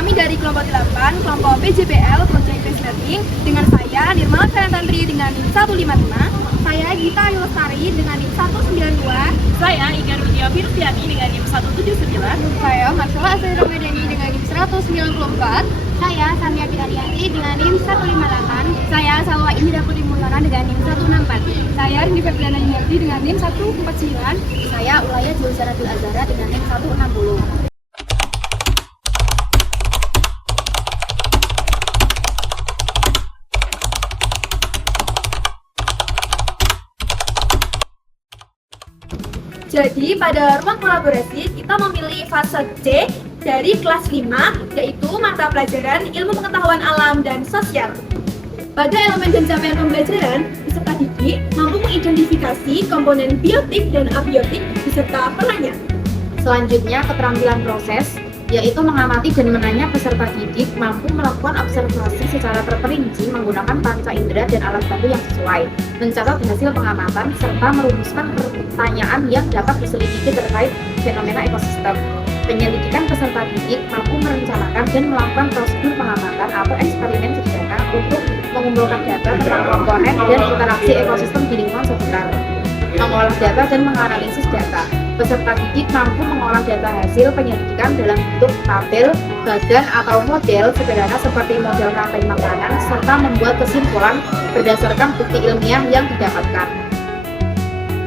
kami dari kelompok 8, kelompok BJPL Project Based Learning dengan saya Nirmala Tantri dengan NIM 155, saya Gita Ayu Lestari dengan NIM 192, saya Iga Rudia Firtiani dengan NIM 179, saya Marcella Azhar Medani dengan NIM 194, saya Samia Pirarianti dengan NIM 158, saya Salwa Indra Putri Mulana dengan NIM 164, saya Rini Febriana Yunardi dengan NIM 149, saya Ulaya Julsaratul Azhara dengan NIM 160. Jadi pada ruang kolaborasi kita memilih fase C dari kelas 5 yaitu mata pelajaran ilmu pengetahuan alam dan sosial. Pada elemen dan capaian pembelajaran, peserta didik mampu mengidentifikasi komponen biotik dan abiotik beserta perannya. Selanjutnya, keterampilan proses, yaitu mengamati dan menanya peserta didik mampu melakukan observasi secara terperinci menggunakan panca indera dan alat bantu yang sesuai, mencatat hasil pengamatan, serta merumuskan pertanyaan yang dapat diselidiki terkait fenomena ekosistem. Penyelidikan peserta didik mampu merencanakan dan melakukan prosedur pengamatan atau eksperimen sederhana untuk mengumpulkan data tentang komponen dan interaksi ekosistem di lingkungan sekitar. Mengolah data dan menganalisis data. Peserta didik mampu mengolah data hasil penyelidikan dalam bentuk tabel, bagan, atau model sederhana seperti model rantai makanan, serta membuat kesimpulan berdasarkan bukti ilmiah yang didapatkan.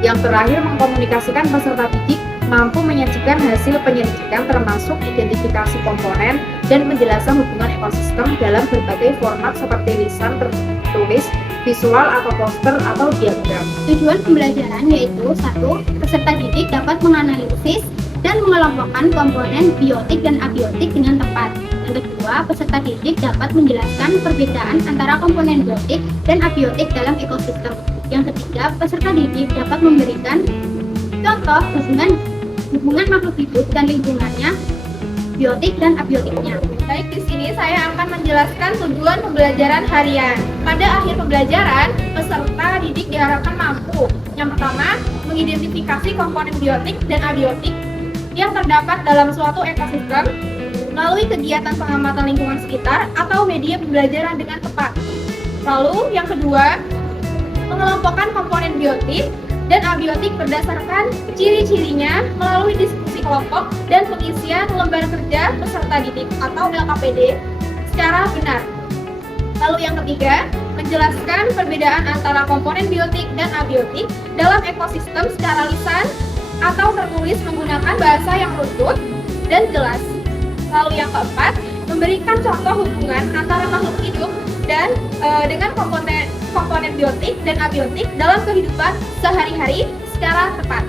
Yang terakhir, mengkomunikasikan peserta didik mampu menyajikan hasil penyelidikan termasuk identifikasi komponen dan menjelaskan hubungan ekosistem dalam berbagai format seperti lisan tertulis, visual atau poster atau diagram. Tujuan pembelajaran yaitu 1. Peserta didik dapat menganalisis dan mengelompokkan komponen biotik dan abiotik dengan tepat. Yang kedua, peserta didik dapat menjelaskan perbedaan antara komponen biotik dan abiotik dalam ekosistem. Yang ketiga, peserta didik dapat memberikan contoh hubungan makhluk hidup dan lingkungannya, biotik dan abiotiknya. Baik, di sini saya akan menjelaskan tujuan pembelajaran harian. Pada akhir pembelajaran, peserta didik diharapkan mampu yang pertama, mengidentifikasi komponen biotik dan abiotik yang terdapat dalam suatu ekosistem melalui kegiatan pengamatan lingkungan sekitar atau media pembelajaran dengan tepat. Lalu, yang kedua, mengelompokkan komponen biotik dan abiotik berdasarkan ciri-cirinya melalui diskusi kelompok dan pengisian lembar kerja peserta didik atau LKPD secara benar. Lalu yang ketiga, menjelaskan perbedaan antara komponen biotik dan abiotik dalam ekosistem secara lisan atau tertulis menggunakan bahasa yang runtut dan jelas. Lalu yang keempat, memberikan contoh hubungan antara makhluk hidup dan dengan komponen biotik dan abiotik dalam kehidupan sehari-hari secara tepat.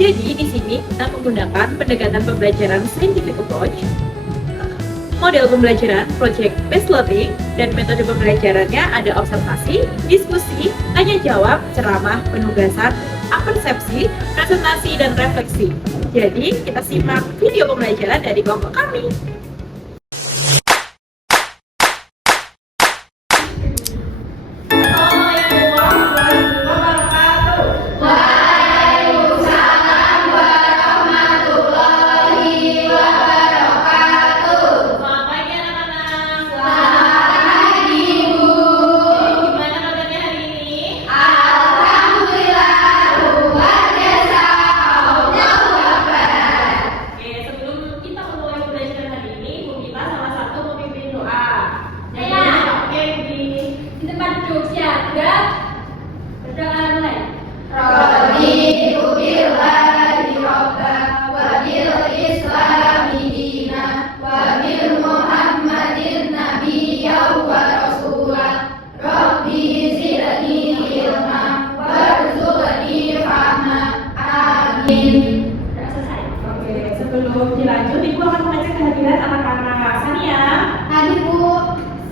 Jadi di sini kita menggunakan pendekatan pembelajaran scientific approach, model pembelajaran project based learning, dan metode pembelajarannya ada observasi, diskusi, tanya jawab, ceramah, penugasan, apersepsi, presentasi, dan refleksi. Jadi kita simak video pembelajaran dari kelompok kami. Sebelum dilanjut, Ibu akan mengecek kehadiran anak-anak. Sania, Hadir Bu.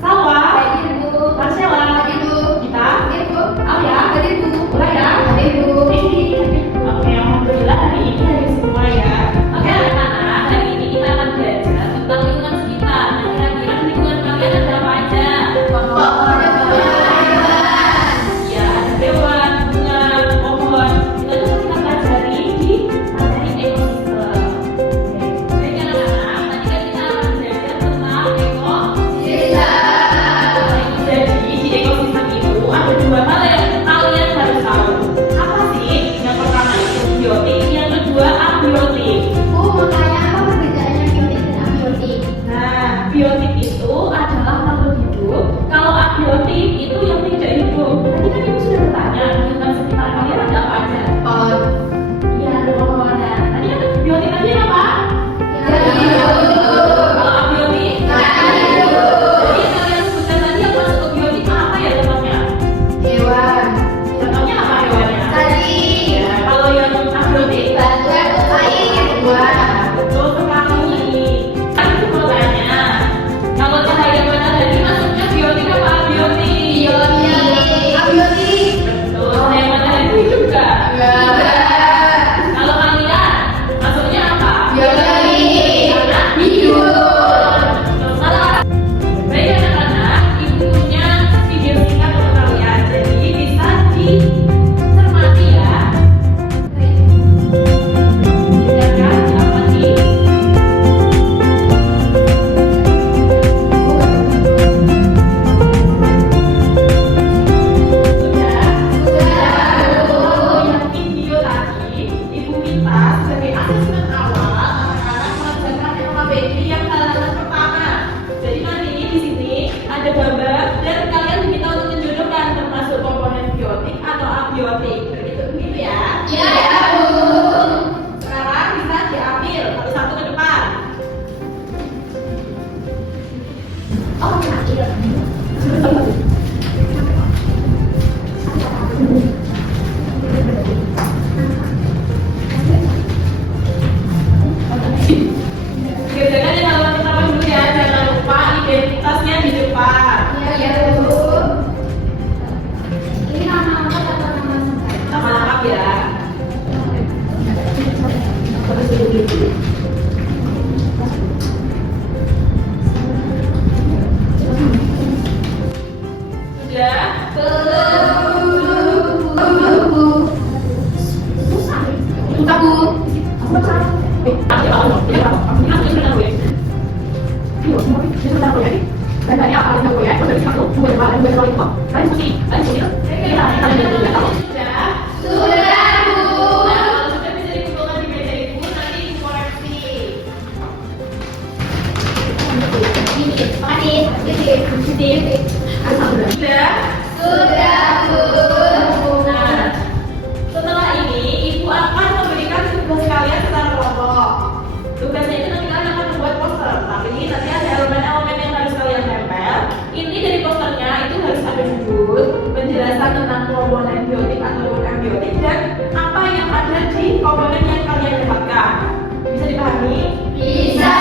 Salwa, Hadir Bu. Marcella, Hadir Bu. Gita, Hadir Bu. Alia, Hadir Bu. Ulaya, Hadir Bu. Rizky. Oke, alhamdulillah hari ini hadir semua ya. Oke anak-anak, hari ini kita akan belajar tentang lingkungan sekitar. Nah, kira-kira lingkungan kalian ada apa aja? Ya, ada hewan, bunga, pohon. Itu juga kita pelajari di materi ekosistem. Oke, baik anak-anak, tadi kan kita akan belajar tentang Nah, setelah ini ibu akan memberikan tugas kalian secara kelompok. Tugasnya itu nanti kalian akan membuat poster, tapi nanti ada elemen-elemen yang harus kalian tempel. Inti dari posternya itu harus ada judul, penjelasan tentang komponen biotik ataupun abiotik, dan apa yang ada di komponen yang kalian dapatkan. Bisa dipahami? Bisa.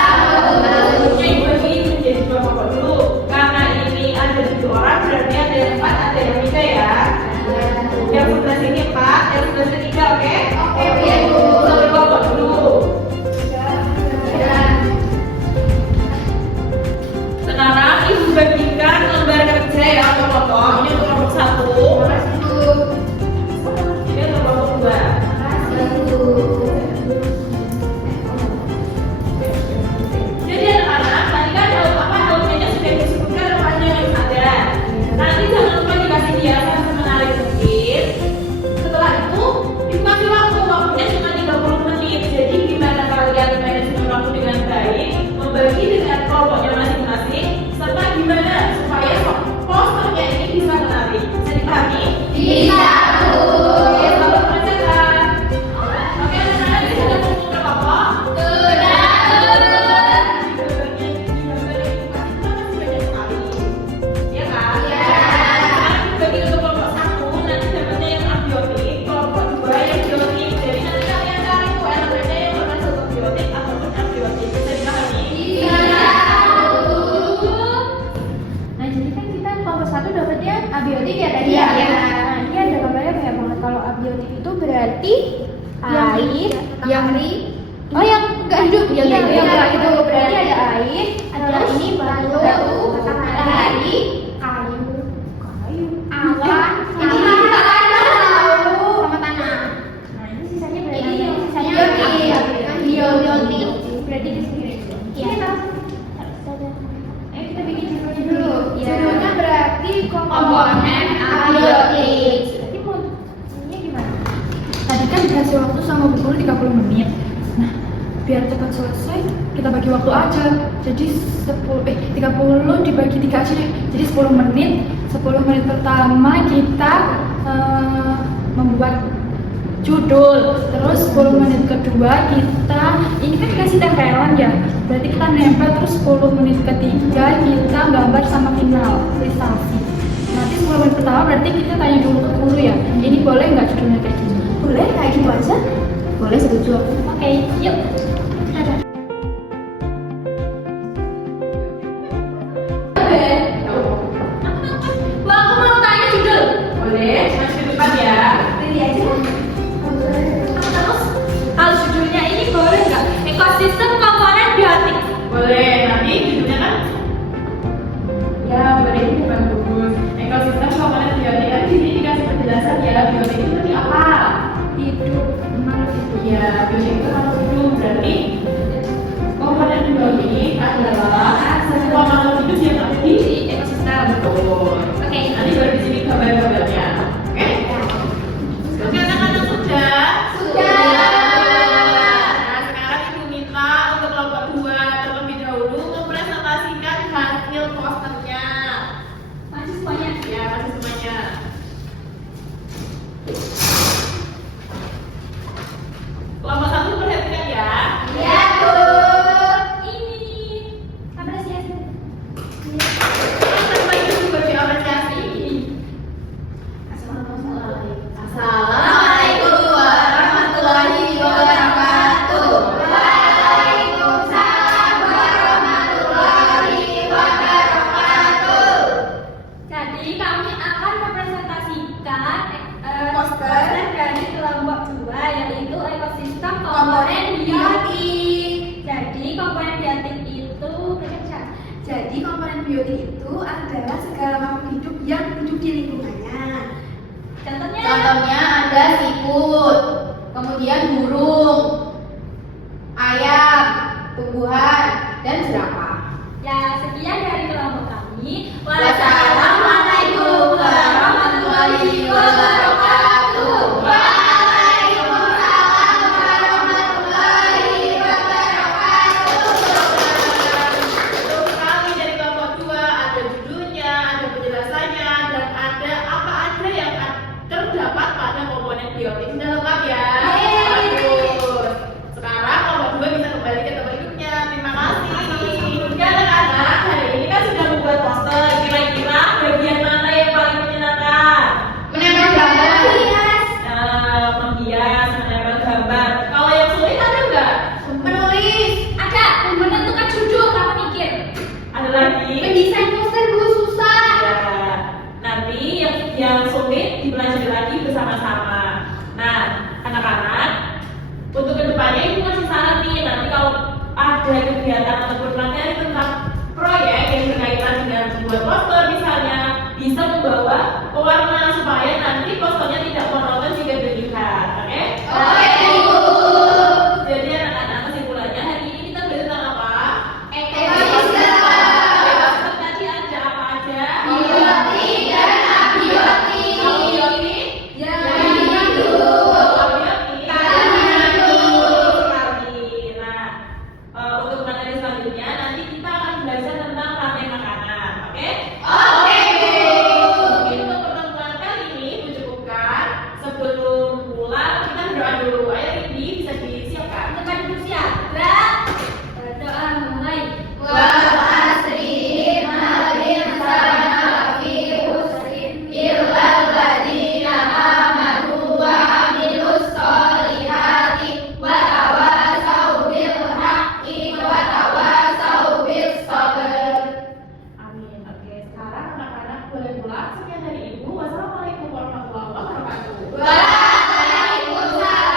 Nah, ibu bagi menjadi dua kelompok dulu. Karena ini ada 7 orang, berarti ada yang 4, ada yang 3 ya. Yang sebelah sini 4, yang sebelah sini 3, oke? Oke, Bu. Satu kelompok dulu. Sekarang ibu bagikan lembar kerja ya untuk kelompok. Ini untuk kelompok 1. Ini untuk kelompok 2. Jadi anak-anak, tadi kan elemennya sudah disebutkan rupanya yang ada. Nanti jangan lupa dikasih hiasan semenarik mungkin. Setelah itu, dikasih waktunya cuma 30 menit. Jadi gimana kalian manajemen waktu dengan baik, membagi dengan kelompoknya masing-masing, serta gimana supaya posternya ini bisa menarik. Bisa dipahami? Bisa, Bu. Oke, selamat mengerjakan. Oke, anak-anak, ini sudah kumpul berapa kelompok? Bagi untuk kelompok 1 nanti dapatnya yang abiotik, kelompok 2 yang biotik. Jadi nanti kalian cari tuh elemennya yang bermasuk ke biotik ataupun abiotik. Bisa dipahami? Nah, jadi kan kita kelompok 1 dapatnya abiotik ya tadi Iya. ya. Nah, ini ada gambarnya banyak banget. Kalau abiotik itu berarti air yang oh yang enggak hidup Iya, yang iya. enggak hidup berarti ada air, ada ini batu, matahari, kayu, awan, Ini sama tanah. Nah, ini sisanya berarti Ini sisanya biotik. Berarti di sini. Iya. Ayo kita bikin judulnya dulu. Iya. Judulnya berarti Komponen abiotik. Berarti mau ini gimana? Tadi kan dikasih waktu sama Bu Guru 30 menit. Nah, biar cepat selesai, kita bagi waktu aja. Jadi 30 dibagi 3 aja deh. Jadi 10 menit. 10 menit pertama kita membuat judul. Terus 10 menit kedua kita ini kan dikasih tempelan ya. Berarti kita nempel, terus 10 menit ketiga kita gambar sama final prestasi. Nanti 10 menit pertama berarti kita tanya dulu ke guru ya. Ini boleh nggak judulnya kayak gini? Boleh kayak gitu aja? Boleh, setuju. Oke, yuk. Bu, aku mau tanya judul. Boleh, maju ke depan ya. Pilih aja. Terus, Kalau judulnya ini boleh nggak? Ekosistem komponen biotik. boleh. Nanti judulnya kan? Ya, boleh ini bagus. Ekosistem komponen biotik. Tapi di sini dikasih penjelasan ya, biotik itu seperti apa? Hidup, makhluk hidup. Ya, biotik itu makhluk hidup. Berarti komponen biotik adalah semua makhluk hidup yang ada di ekosistem. Betul. Oke. Nanti baru di sini gambar-gambarnya. Oke? Oke, anak-anak sudah? Nah, sekarang ibu minta untuk kelompok 2 terlebih dahulu mempresentasikan hasil posternya. Masih semuanya. Ya, masih semuanya. Kelompok 1 perhatikan ya. Ya, Bu. Ini. Apresiasi. Terus setelah itu diberi apresiasi. biotik itu adalah segala makhluk hidup yang hidup di lingkungannya. Contohnya ada siput, kemudian burung, ayam, tumbuhan, dan jerapah. Ya, sekian dari kelompok kami. Wassalamualaikum warahmatullahi wabarakatuh. Waalaikumsalam warahmatullahi wabarakatuh. Untuk kami dari kelompok 2 ada judulnya, ada penjelasannya, dan ada apa aja yang terdapat pada komponen biotik. Sudah lengkap ya? Bagus. Sekarang kelompok 2 bisa kembali ke tempat duduknya. Terima kasih. Ya anak-anak, hari ini kan sudah membuat poster. Kira-kira bagian mana yang paling menyenangkan? Menempel gambar. Menghias, menempel gambar. Kalau yang sulit ada nggak? Menulis. Ada menentukan judul kamu mikir. Ada lagi? Mendesain poster dulu susah. Ya, nanti yang sulit dipelajari lagi bersama-sama. Nah, anak-anak, untuk kedepannya ini masih saran nih. Nanti kalau ada kegiatan ataupun materi tentang proyek yang berkaitan dengan membuat poster misalnya, bisa membawa pewarna supaya nanti posternya tidak monoton jika dilihat. Oke? Oke, Ibu. Jadi anak-anak, kesimpulannya hari ini kita belajar tentang apa? Ekosistem. Ekosistem tadi ada apa aja? Biotik dan abiotik. Abiotik. Yang hidup. Abiotik. Kalian hidup. Nah, untuk materi selanjutnya nanti kita akan belajar tentang rantai makanan. Oke? Oke, Bu. Mungkin untuk pertemuan kali ini mencukupkan. Sebelum pulang kita berdoa dulu. Ayo ini bisa disiapkan. Teman berusia. Doa mulai. Wa asri nabil sarana fi usrin illal ladina amanu wa amilus solihati wa tawasau bil haqqi wa tawasau bis sabr. Amin. Oke, sekarang anak-anak boleh pulang. Sekian dari Ibu. Wassalamualaikum warahmatullahi wabarakatuh. Waalaikumsalam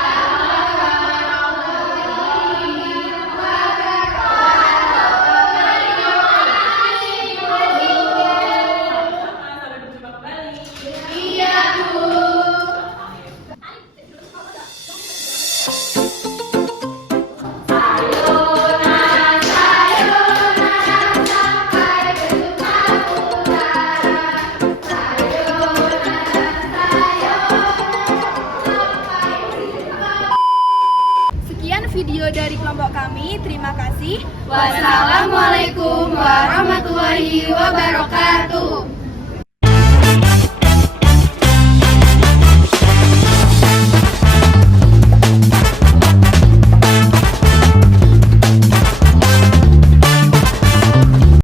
Sampai berjumpa kembali. Iya, Bu. Sayonara, sayonara, sampai berjumpa utara. Sayonara, sayonara, sampai berjumpa. Sekian video dari kelompok kami. Terima kasih. Wassalamualaikum warahmatullahi wabarakatuh.